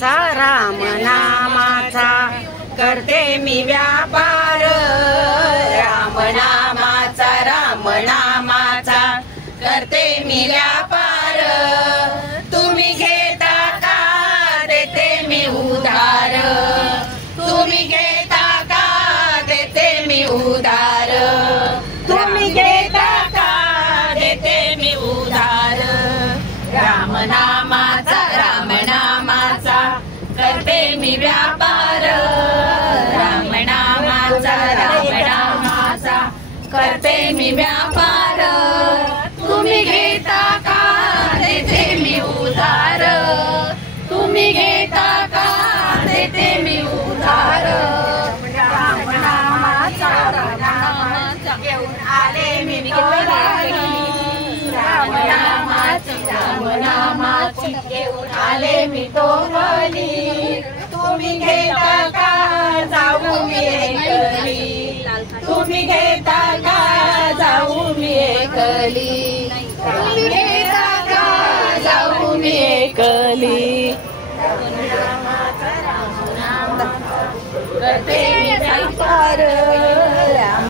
नामाचा राम नामाचा करते मी व्यापार राम नामाचा करते मी व्यापार तुम्ही घेता का देते मी उधार तुम्ही घेता का देते मी उधार तुम्ही घेता का देते मी उधार राम नामाचा करते मी व्यापार राम नामाचा करते मी व्यापार तुम्ही घेता का देते मी उधार तुम्ही घेता का देते मी उधार राम नामाचा घेऊन आले मी राम नामाची घेऊन आले मी तोवली तुम्ही घेता का जाऊ मी एकली तुम्ही घेता का जाऊ मी एकली तुम्ही घेता का जाऊ मी एकली